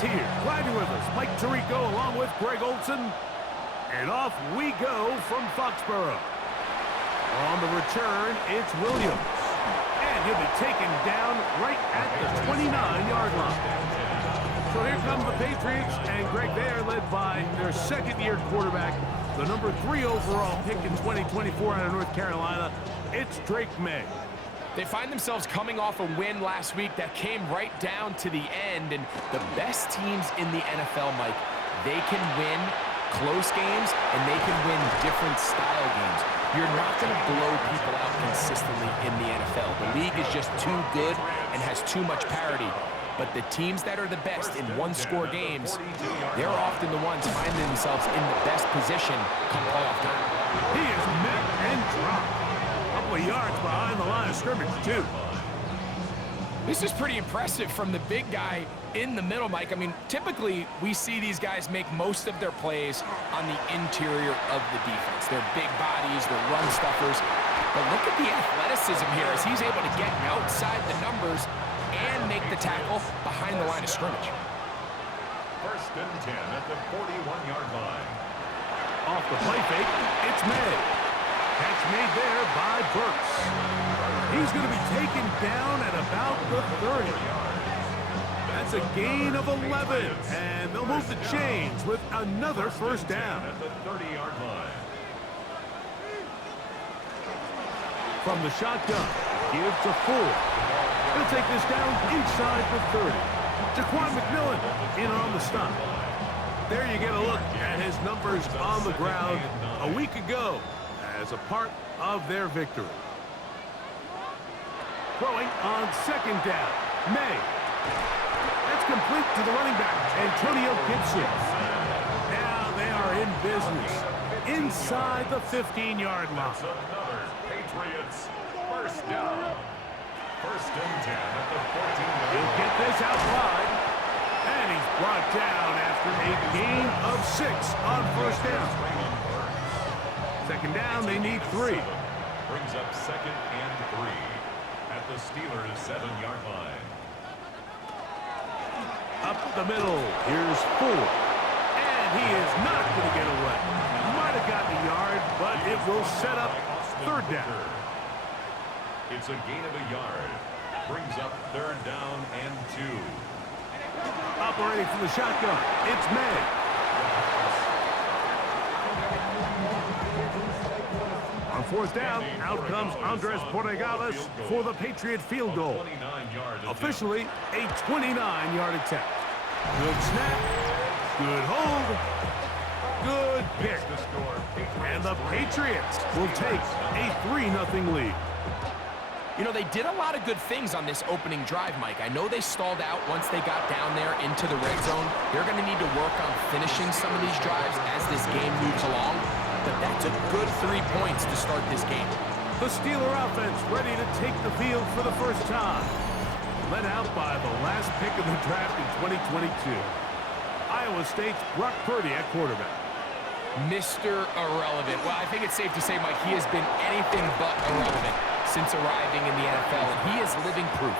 is here. Glad you're with us. Mike Tirico along with Greg Olson. And off we go from Foxborough. On the return, it's Williams. And he'll be taken down right at the 29-yard line. So here come the Patriots, and Greg, they are led by their second-year quarterback, the number 3 overall pick in 2024 out of North Carolina. It's Drake May. They find themselves coming off a win last week that came right down to the end, and the best teams in the NFL, Mike, they can win close games, and they can win different style games. You're not going to blow people out consistently in the NFL. The league is just too good and has too much parity. But the teams that are the best in one-score games, they're often the ones finding themselves in the best position come playoff time. He is met and dropped. A couple of yards behind the line of scrimmage, too. This is pretty impressive from the big guy in the middle, Mike. I mean, typically, we see these guys make most of their plays on the interior of the defense. They're big bodies, they're run stuffers. But look at the athleticism here as he's able to get outside the numbers and make the tackle behind the line of scrimmage. First and 10 at the 41-yard line. Off the play fake, it's May. Catch made there by Burks. He's going to be taken down at about the 30. That's a gain of 11, and they'll move the chains with another first down. At the 30-yard line. From the shotgun, give to Ford. He'll take this down inside the 30. Jaquan McMillan in on the stop. There you get a look at his numbers on the ground a week ago as a part of their victory. Throwing on second down, May. That's complete to the running back, Antonio Gibson. Now they are in business inside the 15-yard line. That's another Patriots first down. First and 10 at the 14-yard line. He'll get this out wide, and he's brought down after a gain of 6 on first down. Second down, they need 3. Brings up second and 3 at the Steelers' 7-yard line. Up the middle, here's Ford. And he is not going to get away. Might have gotten a yard, but it will set up third down. It's a gain of a yard. Brings up third down and 2. Operating from the shotgun, it's May. On fourth down, out comes Andres Borregales for the Patriot field goal. Officially, a 29-yard attempt. Good snap, good hold, good pick. And the Patriots will take a 3-0 lead. You know, they did a lot of good things on this opening drive, Mike. I know they stalled out once they got down there into the red zone. They're going to need to work on finishing some of these drives as this game moves along. But that's a good 3 points to start this game. The Steeler offense ready to take the field for the first time. Led out by the last pick of the draft in 2022. Iowa State's Brock Purdy at quarterback. Mr. Irrelevant. Well, I think it's safe to say, Mike, he has been anything but irrelevant since arriving in the NFL, and he is living proof.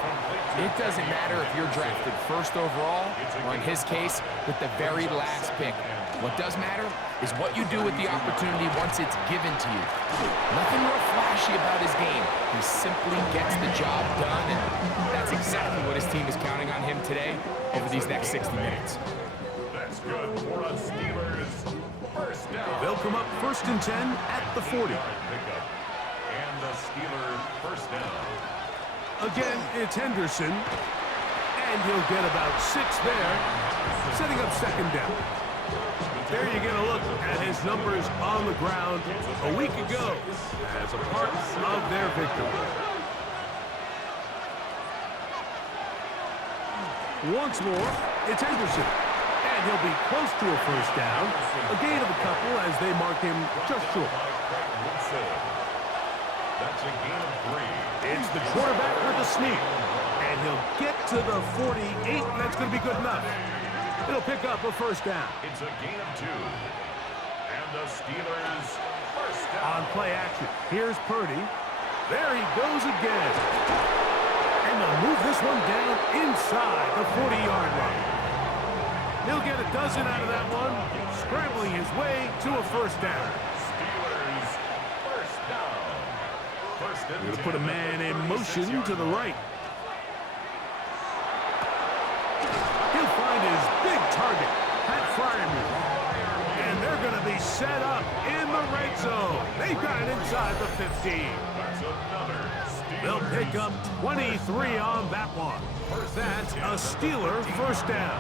It doesn't matter if you're drafted first overall, or in his case, with the very last pick. What does matter is what you do with the opportunity once it's given to you. Nothing real flashy about his game. He simply gets the job done, and that's exactly what his team is counting on him today over these next 60 minutes. That's good for a Steelers first down. They'll come up first and 10 at the 40. And the Steelers first down. Again, it's Henderson, and he'll get about 6 there, setting up second down. There you get a look at his numbers on the ground a week ago as a part of their victory. Once more, it's Henderson, and he'll be close to a first down, a gain of a couple as they mark him just short. That's a gain of 3. It's the quarterback with the sneak, and he'll get to the 48, and that's going to be good enough. It'll pick up a first down. It's a gain of 2. And the Steelers first down. On play action, here's Purdy. There he goes again. And they'll move this one down inside the 40-yard line. He'll get a dozen out of that one, scrambling his way to a first down. Steelers, first down. First and Going to 10 put a at man the in 36 motion yard to the line. right. He'll find his big target, Pat Fryermuth. And they're going to be set up in the red zone. They've got it inside the 15. That's another Steelers. They'll pick up 23 on that one. That's a Steeler first down.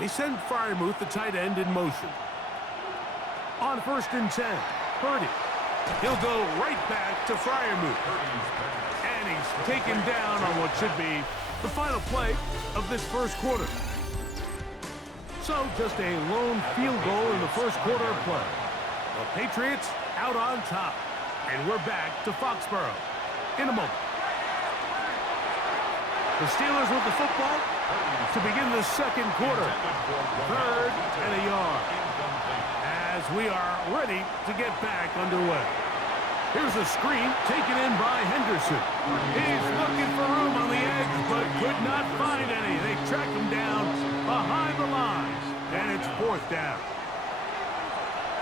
They send Fryermuth, the tight end, in motion. On first and 10, Purdy. He'll go right back to Fryermuth. And he's taken down on what should be the final play of this first quarter. So just a lone field goal in the first quarter of play. The Patriots out on top. And we're back to Foxborough in a moment. The Steelers with the football to begin the second quarter. 3rd and a yard. As we are ready to get back underway. Here's a screen taken in by Henderson. He's looking for room on the edge, but could not find any. They track him down behind the lines, and it's 4th down.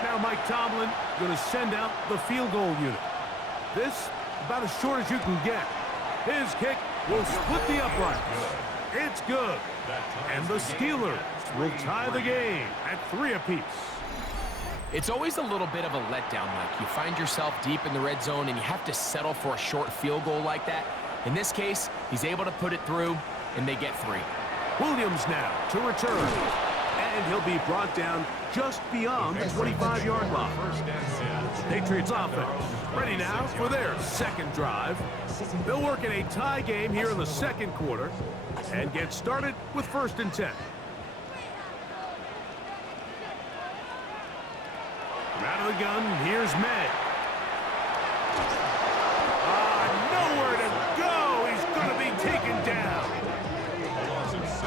Now Mike Tomlin going to send out the field goal unit. This about as short as you can get. His kick will split the uprights. It's good. And the Steelers will tie the game at 3 apiece. It's always a little bit of a letdown, Mike. You find yourself deep in the red zone and you have to settle for a short field goal like that. In this case, he's able to put it through, and they get 3. Williams now to return. And he'll be brought down just beyond the 25-yard line. Patriots offense ready now for their second drive. They'll work in a tie game here in the second quarter and get started with 1st and 10. Out of the gun, here's May. Nowhere to go. He's going to be taken down.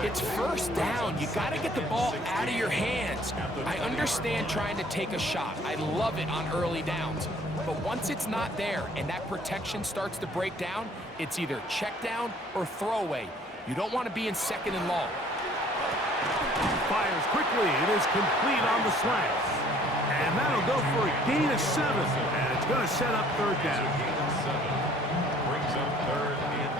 It's first down. You got to get the ball out of your hands. I understand trying to take a shot. I love it on early downs. But once it's not there and that protection starts to break down, it's either check down or throwaway. You don't want to be in 2nd and long. Fires quickly. It is complete on the slant. And that'll go for a gain of 7. And it's going to set up 3rd down. Gain of 7. Brings up 3rd and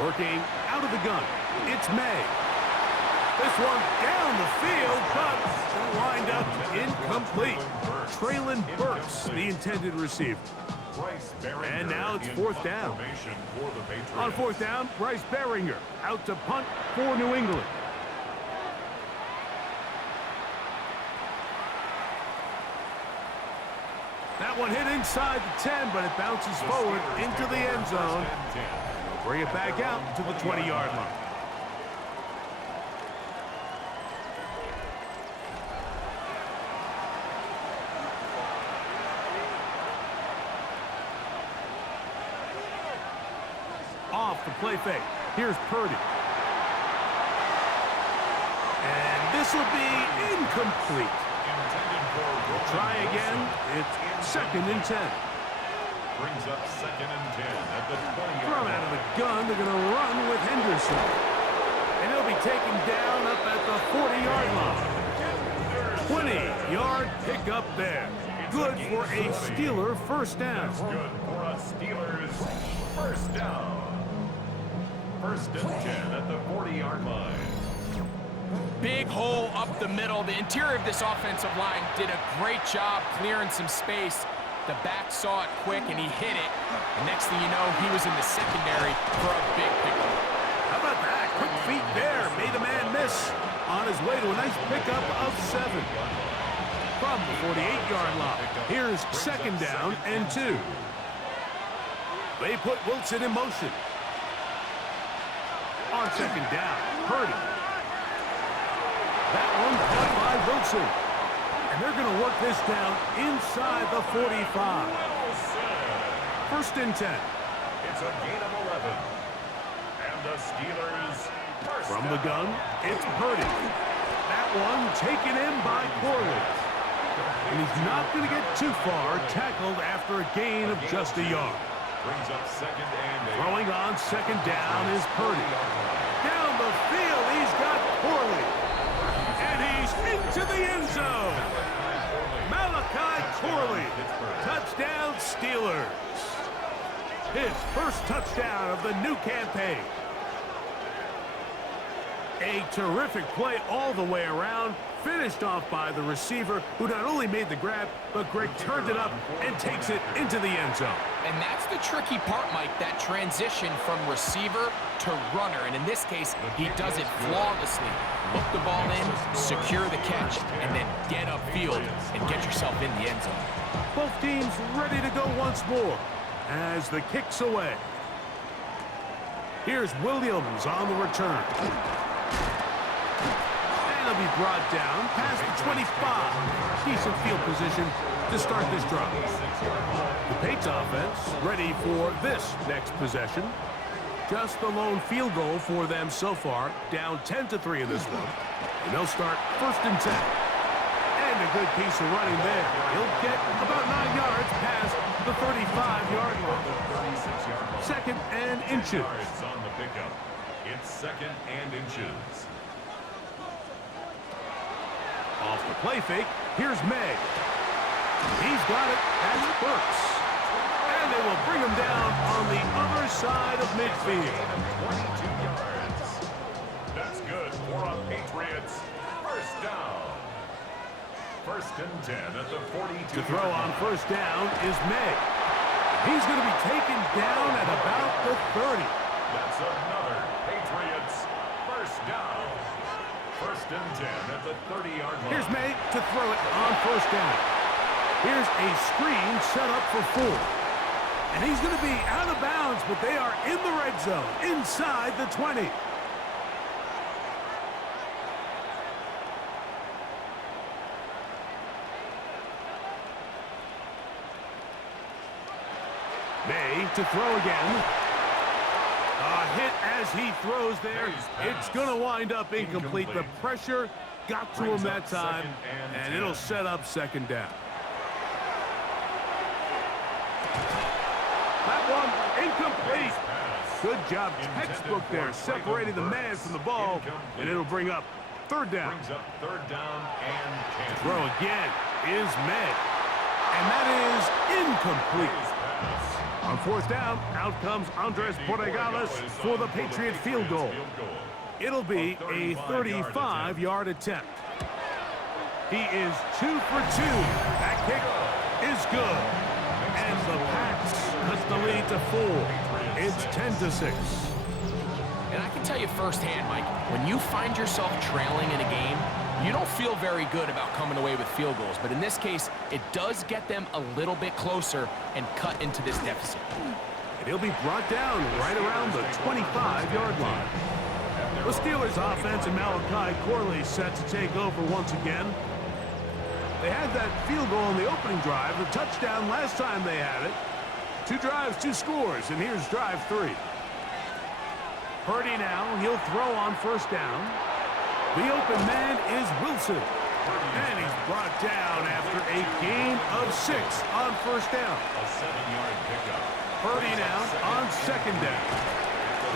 9. Working out of the gun. It's May. This one down the field, but it'll wind up incomplete. Traylon Burks, the intended receiver. And now it's 4th down. On 4th down, Bryce Beringer out to punt for New England. That one hit inside the 10, but it bounces forward into the end zone. They'll bring it back out to the 20-yard line. Off the play fake. Here's Purdy. And this will be incomplete. We'll try again. It's 2nd and 10. Brings up 2nd and 10 at the 20-yard Thrown out of the gun. They're going to run with Henderson. And he'll be taken down up at the 40-yard line. 20-yard pickup there. Good for a Steeler first down. That's good for a Steelers first down. 1st and 10 at the 40-yard line. Big hole up the middle. The interior of this offensive line did a great job clearing some space. The back saw it quick, and he hit it. And next thing you know, he was in the secondary for a big pickup. How about that? Quick feet there. Made a man miss on his way to a nice pickup of 7. From the 48-yard line, here's 2nd down and 2. They put Wilson in motion. On 2nd down, Purdy. That one caught by Wilson. And they're going to work this down inside the 45. 1st and 10. It's a gain of 11. And the Steelers first From the gun, it's Purdy. That one taken in by Corley. And he's not going to get too far, tackled after a gain of just a yard. Brings up second and 8. Throwing on second down is Purdy. Down the field, he's got Corley. And he's into the end zone. Malachi Corley. Touchdown Steelers. His first touchdown of the new campaign. A terrific play all the way around, finished off by the receiver, who not only made the grab, but Greg turned it up and takes it into the end zone. And that's the tricky part, Mike, that transition from receiver to runner. And in this case, he does it flawlessly. Hook the ball in, secure the catch, and then get upfield and get yourself in the end zone. Both teams ready to go once more as the kick's away. Here's Williams on the return. And he'll be brought down past the 25. Decent field position to start this drive. The Patriots offense ready for this next possession. Just the lone field goal for them so far, down 10-3 in this one. And they'll start first and 10. And a good piece of running there. He'll get about 9 yards past the 35-yard line. Second and inches. On the pickup. It's second and inches. Off the play fake, here's May. He's got it. That's Burks. And they will bring him down on the other side of midfield. 22 yards. That's good for a Patriots. First down. First and 10 at the 42. To throw on first down is May. He's going to be taken down at about the 30. That's another Patriots first down. First and 10 at the 30-yard line. Here's May to throw it on first down. Here's a screen set up for 4. And he's going to be out of bounds, but they are in the red zone, inside the 20. May to throw again. A hit as he throws there. It's going to wind up incomplete. The pressure got to him that time, and it'll set up second down. That one incomplete. Good job, textbook there, separating the man from the ball, and it'll bring up third down. Brings up third down and 10. Throw again is May, and that is incomplete. On fourth down, out comes Andres Borregales for the Patriot field goal. It'll be a 35-yard attempt. He is 2 for 2. That kick is good. And the Pats cut the lead to 4. It's 10-6. And I can tell you firsthand, Mike, when you find yourself trailing in a game, you don't feel very good about coming away with field goals. But in this case, it does get them a little bit closer and cut into this deficit. And he'll be brought down right around the 25-yard line. The Steelers offense and Malachi Corley set to take over once again. They had that field goal on the opening drive, the touchdown last time they had it. 2 drives, 2 scores, and here's drive 3. Purdy now, he'll throw on first down. The open man is Wilson. And he's brought down after a gain of 6 on first down. A 7-yard pickup. Purdy now on second down.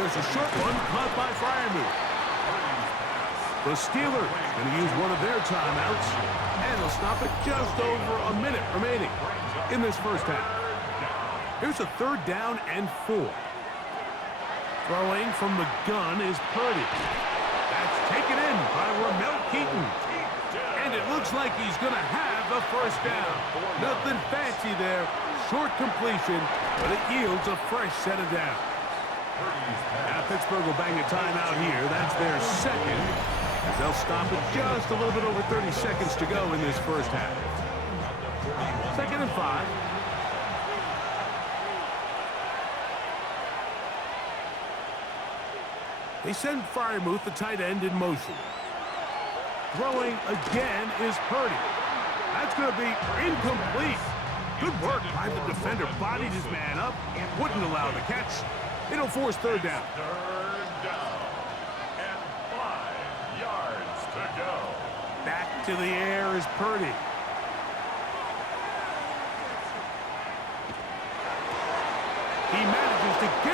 There's a short one caught by Freiermuth. The Steelers going to use one of their timeouts, and they'll stop it just over a minute remaining in this first half. Here's a third down and 4. Throwing from the gun is Purdy. That's taken in by Ramel Keaton. And it looks like he's going to have the first down. Nothing fancy there. Short completion, but it yields a fresh set of downs. Now Pittsburgh will bang a timeout here. That's their second, as they'll stop it just a little bit over 30 seconds to go in this first half. Second and 5. They send Freiermuth, the tight end, in motion. Throwing again is Purdy. That's going to be incomplete. Good work by the defender. Bodied his man up. Wouldn't allow the catch. It'll force third down. Third down. And 5 yards to go. Back to the air is Purdy.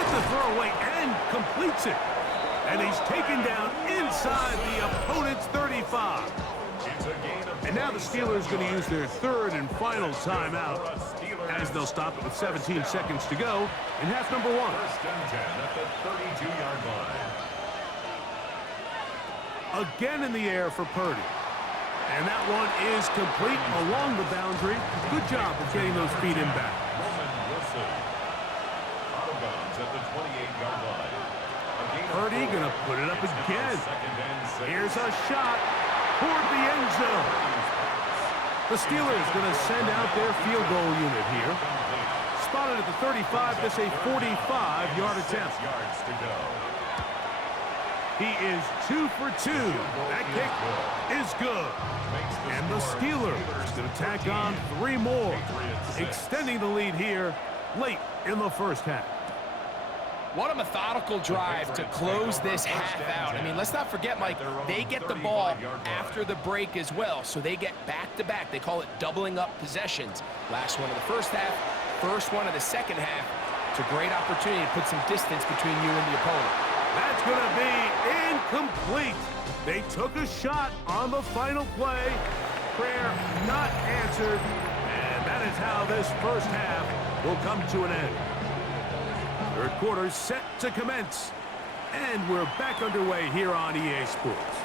Gets the throw away and completes it. And he's taken down inside the opponent's 35. And now the Steelers going to use their third and final timeout, as they'll stop it with 17 seconds to go in half number 1. First and 10 at the 32-yard line. Again in the air for Purdy. And that one is complete along the boundary. Good job of getting those feet in back. Out of bounds at the 28-yard line. Purdy going to put it up again. Here's a shot toward the end zone. The Steelers going to send out their field goal unit here. Spotted at the 35. This a 45-yard attempt. He is 2 for 2. That kick is good. And the Steelers going to tack on 3 more, extending the lead here late in the first half. What a methodical drive to close this half out. I mean, let's not forget, Mike, they get the ball after the break as well, so they get back-to-back. They call it doubling up possessions. Last one of the first half, first one of the second half. It's a great opportunity to put some distance between you and the opponent. That's going to be incomplete. They took a shot on the final play. Prayer not answered. And that is how this first half will come to an end. Third quarter set to commence. And we're back underway here on EA Sports.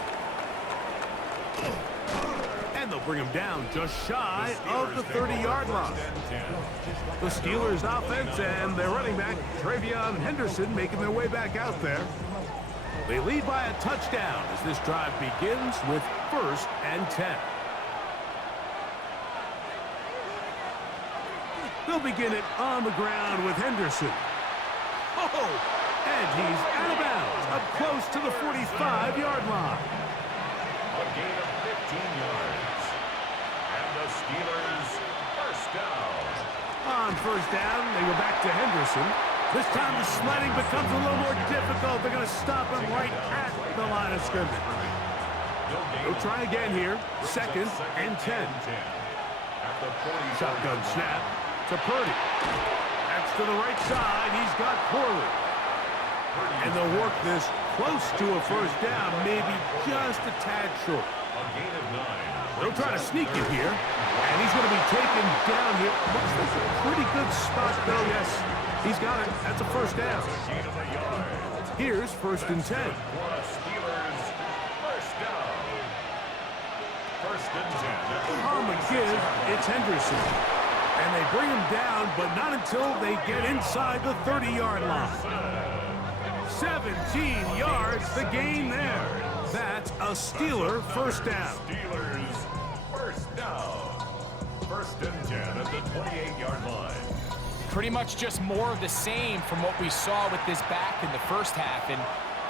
And they'll bring him down just shy of the 30-yard line. The Steelers offense and their running back, Travion Henderson, making their way back out there. They lead by a touchdown as this drive begins with 1st and 10. They'll begin it on the ground with Henderson. Oh, and he's out of bounds, up close to the 45-yard line. A gain of 15 yards. And the Steelers first down. On first down, they go back to Henderson. This time the sledding becomes a little more difficult. They're going to stop him right at the line of scrimmage. They'll try again here. 2nd and 10. Shotgun snap to Purdy. That's to the right side. He's got Corley. And they'll work this close to a first down, maybe just a tad short. They'll try to sneak it here. And he's going to be taken down here. Looks like a pretty good spot, though. Yes, he's got it. That's a first down. Here's 1st and 10. On the give, it's Henderson. And they bring him down, but not until they get inside the 30-yard line. 17 yards, the gain there. That's a Steeler first down. Steelers first down. 1st and 10 at the 28-yard line. Pretty much just more of the same from what we saw with this back in the first half. And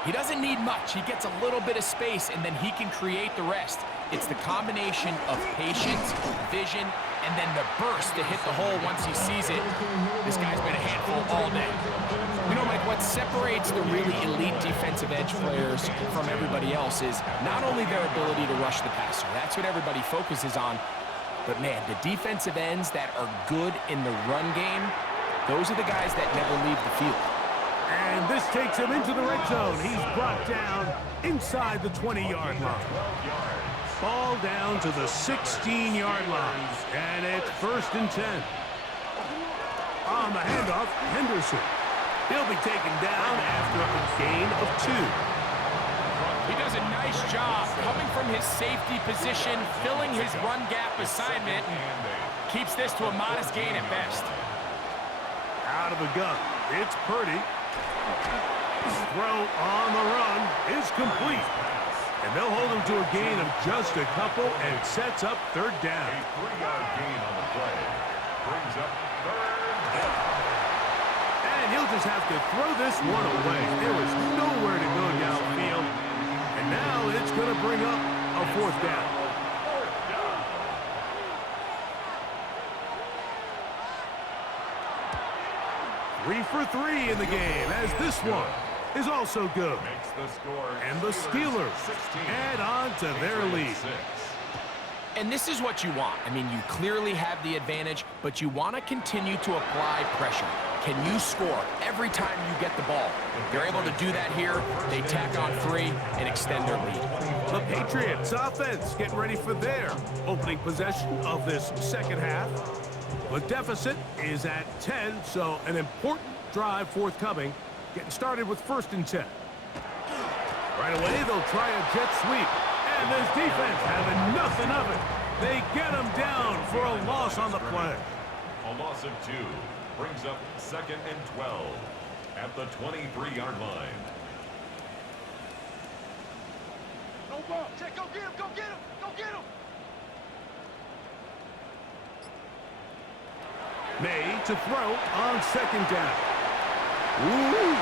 he doesn't need much. He gets a little bit of space, and then he can create the rest. It's the combination of patience, vision, and then the burst to hit the hole once he sees it. This guy's been a handful all day. You know, Mike, what separates the really elite defensive edge players from everybody else is not only their ability to rush the passer. That's what everybody focuses on. But, man, the defensive ends that are good in the run game, those are the guys that never leave the field. And this takes him into the red zone. He's brought down inside the 20-yard line. Ball down to the 16-yard line. And it's 1st and 10. On the handoff, Henderson. He'll be taken down after a gain of 2. He does a nice job coming from his safety position, filling his run gap assignment, and keeps this to a modest gain at best. Out of the gun, it's Purdy. Throw on the run is complete. And they'll hold him to a gain of just a couple, and it sets up 3rd down. A 3-yard gain on the play. Brings up 3rd down. And he'll just have to throw this one away. There was nowhere to go downfield. And now it's going to bring up a 4th down. 4th down. 3 for 3 in the game, as this one is also good. Makes the score. And the Steelers 16. add on to their lead. And this is what you want. I mean, you clearly have the advantage, but you want to continue to apply pressure. can you score every time you get the ball? They're able to do that here. They tack on 3 and extend their lead. The Patriots offense getting ready for their opening possession of this second half. The deficit is at 10, so an important drive forthcoming. Getting started with 1st and 10. Right away, they'll try a jet sweep. And this defense having nothing of it. They get them down for a loss on the play. A loss of 2 brings up 2nd and 12 at the 23-yard line. No ball. Check, go get him, go get him, go get him. May to throw on 2nd down. Ooh.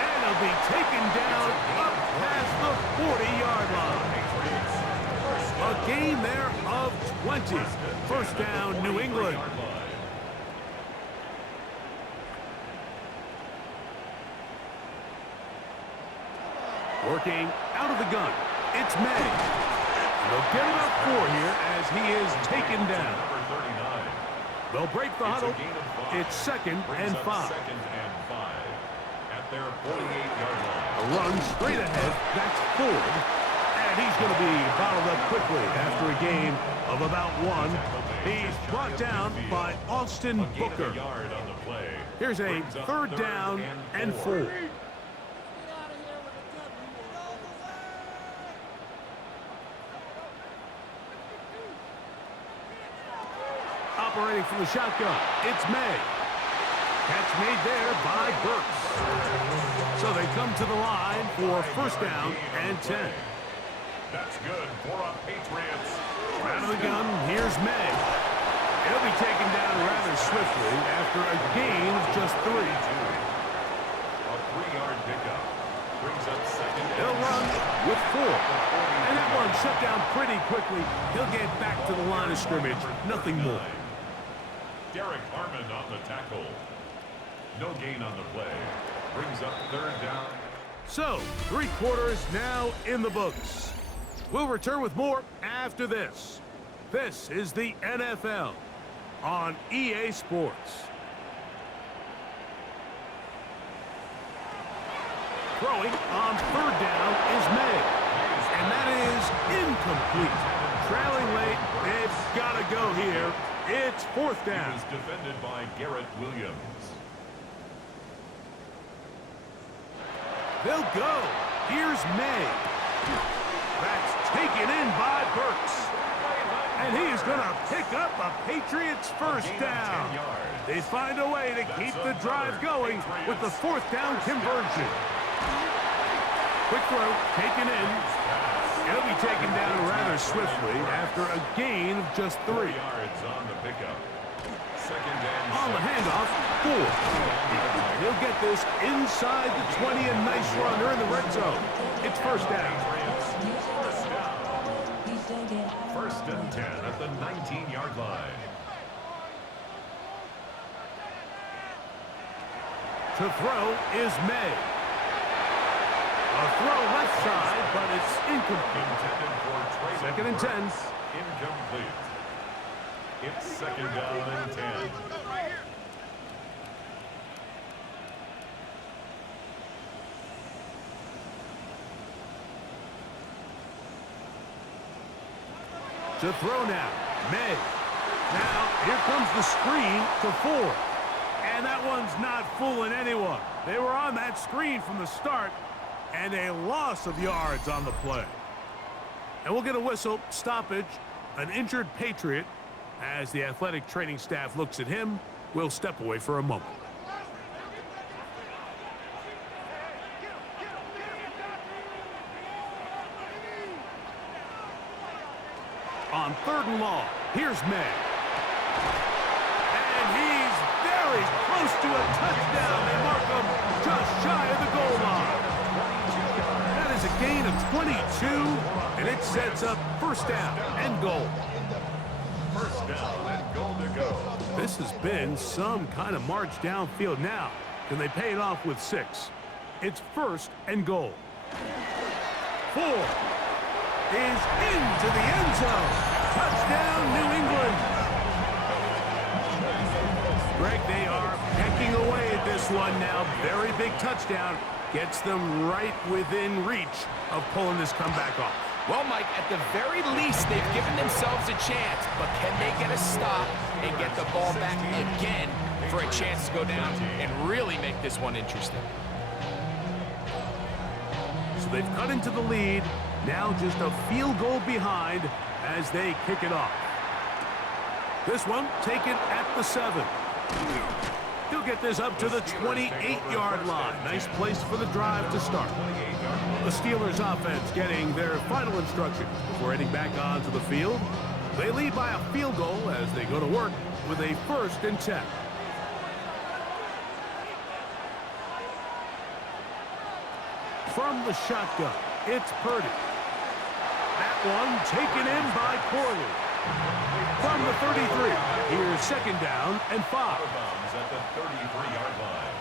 And he'll be taken down up past the 40-yard line. A gain there of 20. 1st down, New England. Working out of the gun. It's May. They'll get it up 4 here as he is taken down. They'll break the huddle. It's 2nd and 5. At their 48-yard line. A run straight ahead. That's Ford. And he's going to be bottled up quickly after a gain of about 1. He's brought down by Austin Booker. Here's a 3rd down and 4. Operating from the shotgun, it's May. Catch made there by Burks. So they come to the line for 1st down and 10. That's good for a Patriots. Out of the gun, here's May. He'll be taken down rather swiftly after a gain of just 3. A 3-yard pickup brings up 2nd. He'll run with 4. And that one shut down pretty quickly. He'll get back to the line of scrimmage. Nothing more. Derek Harmon on the tackle. No gain on the play. Brings up 3rd down. So, 3 quarters now in the books. We'll return with more after this. This is the NFL on EA Sports. Throwing on 3rd down is May. And that is incomplete. Trailing late, they've got to go here. It's 4th down. He was defended by Garrett Williams. They'll go. Here's May. That's taken in by Burks. And he is going to pick up a Patriots 1st down. They find a way to keep the drive going with the 4th down conversion. Quick throw, taken in. He'll be taken down rather swiftly after a gain of just 3. 4 yards on the pickup. 2nd and On the handoff, 4. He'll get this inside the 20, a nice run. They're in the red zone. It's 1st down. 1st and 10 at the 19-yard line. To throw is May. A throw left side, but it's incomplete. 2nd and 10. Incomplete. It's 2nd down and 10. To throw now, May. Now, here comes the screen to Ford. And that one's not fooling anyone. They were on that screen from the start, and a loss of yards on the play. And we'll get a whistle, stoppage, an injured Patriot. As the athletic training staff looks at him, we'll step away for a moment. On 3rd and long, here's May. And he's very close to a touchdown. They mark him just shy of the goal line. That is a gain of 22, and it sets up 1st down and goal. 1st down and goal to go. This has been some kind of march downfield now. Can they pay it off with 6? It's 1st and goal. 4 is into the end zone. Touchdown, New England. Greg, they are pecking away at this one now. Very big touchdown. Gets them right within reach of pulling this comeback off. Well, Mike, at the very least, they've given themselves a chance, but can they get a stop and get the ball back again for a chance to go down and really make this one interesting? So they've cut into the lead. Now just a field goal behind as they kick it off. This one taken at the 7. He'll get this up to the 28-yard line. Nice place for the drive to start. The Steelers offense getting their final instruction before heading back onto the field. They lead by a field goal as they go to work with a 1st and 10. From the shotgun, it's Purdy. That one taken in by Corley. From the 33, here's 2nd down and 5. At the 33-yard line.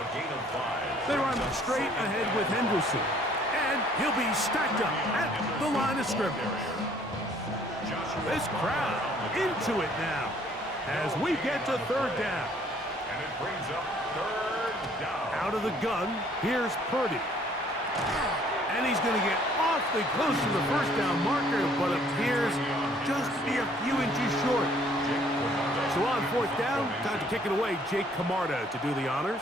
A gain of 5. They run straight ahead with Henderson. And he'll be stacked up at the line of scrimmage. This crowd into it now as we get to 3rd down. And it brings up 3rd down. Out of the gun, here's Purdy. And he's going to get awfully close to the 1st down marker, but appears just to be a few inches short. So on 4th down, time to kick it away. Jake Camarda to do the honors.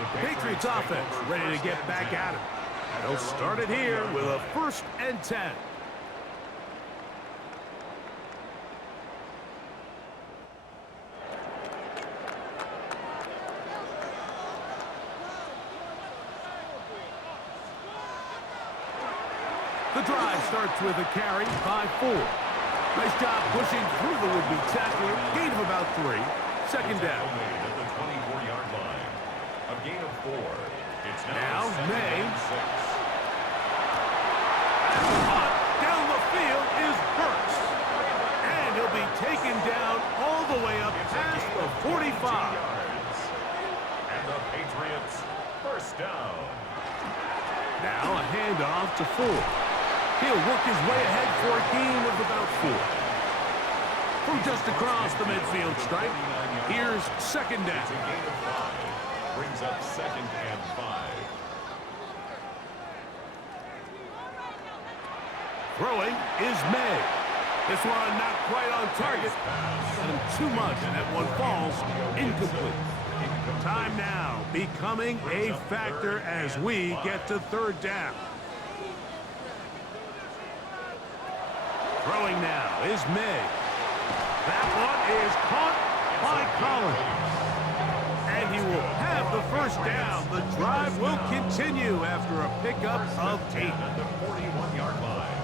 The Patriots offense ready to get back at it. They'll start it here with a 1st and 10. The drive starts with a carry by 4. Nice job pushing through the would-be tackler. Gain of about 3. 2nd down. At the 24-yard line. A gain of 4. It's Now May. 6. Hot down the field is Burks. And he'll be taken down all the way up past the 45. And the Patriots 1st down. Now a handoff to Ford. He'll work his way ahead for a gain of about 4. From just across the midfield stripe, here's 2nd It's a down. gain of 5. Brings up 2nd and 5. Throwing is May. This one not quite on target. Got him too much, and that one falls incomplete. Time now becoming a factor as we get to 3rd down. Throwing now is May. That one is caught by Collins. And he will have the 1st down. The drive will continue after a pickup of 8. At the 41-yard line.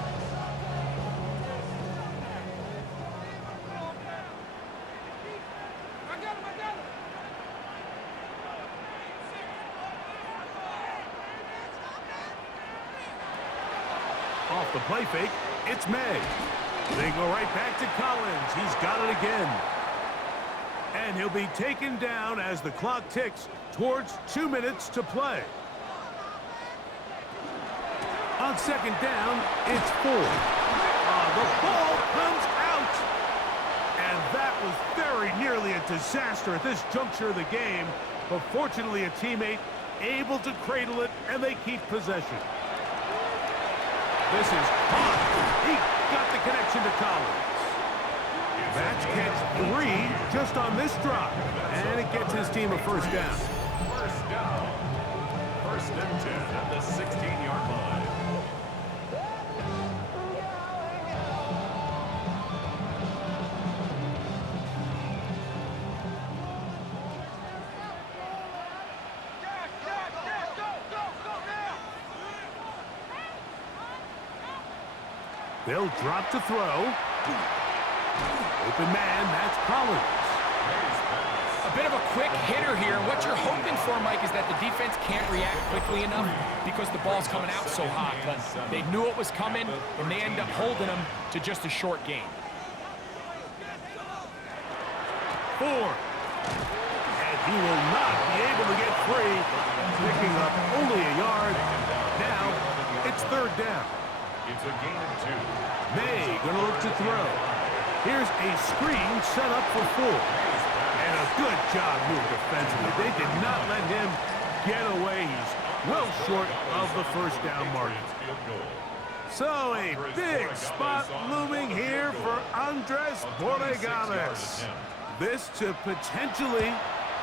Off the play fake, it's May. They go right back to Collins. He's got it again. And he'll be taken down as the clock ticks towards 2 minutes to play. On 2nd down, it's Ford. The ball comes out. And that was very nearly a disaster at this juncture of the game. But fortunately, a teammate able to cradle it, and they keep possession. This is caught. He got the connection to Collins. That's catch 3 just on this drive. And it gets his team a 1st down. 1st down. 1st and 10 at the 16-yard line. They'll drop to throw. Open man, that's Collins. A bit of a quick hitter here. What you're hoping for, Mike, is that the defense can't react quickly enough because the ball's coming out so hot. But they knew it was coming, and they end up holding them to just a short gain. 4. And he will not be able to get free, picking up only a yard. Now, it's Gonna look to throw. Here's a screen set up for 4. And a good job move defensively. They did not let him get away. He's well short of the first down mark. So a big spot looming here for Andres Borregales. This to potentially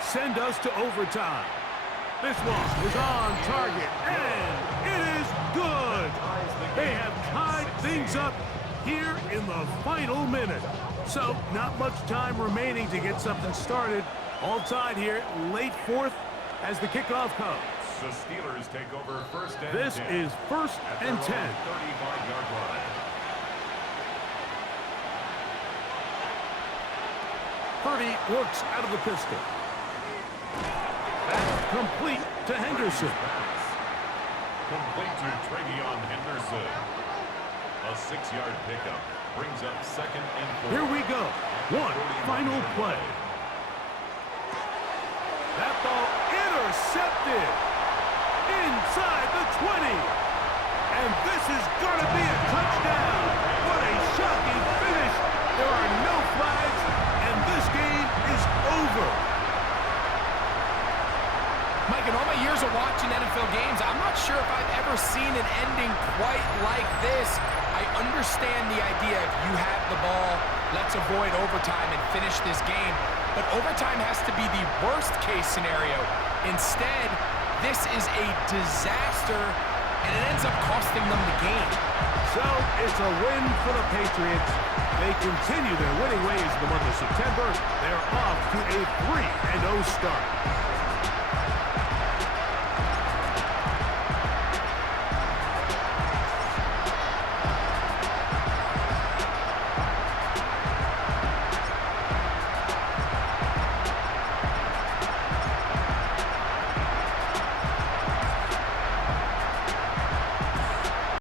send us to overtime. This one is on target, and it is good. They have tied things up here in the final minute. So not much time remaining to get something started. All tied here, late fourth as the kickoff comes. The Steelers take over first and 10. This is first and 10. 35-yard line. Purdy works out of the pistol. Complete to Henderson. Complete to Travion Henderson. A 6-yard pickup brings up second and 4. Here we go. One final play. That ball intercepted inside the 20. And this is going to be a touchdown. What a shocking finish. There are no flags, and this game is over. Mike, in all my years of watching NFL games, I'm not sure if I've ever seen an ending quite like this. I understand the idea if you have the ball, let's avoid overtime and finish this game. But overtime has to be the worst-case scenario. Instead, this is a disaster, and it ends up costing them the game. So it's a win for the Patriots. They continue their winning ways in the month of September. They're off to a 3-0 start.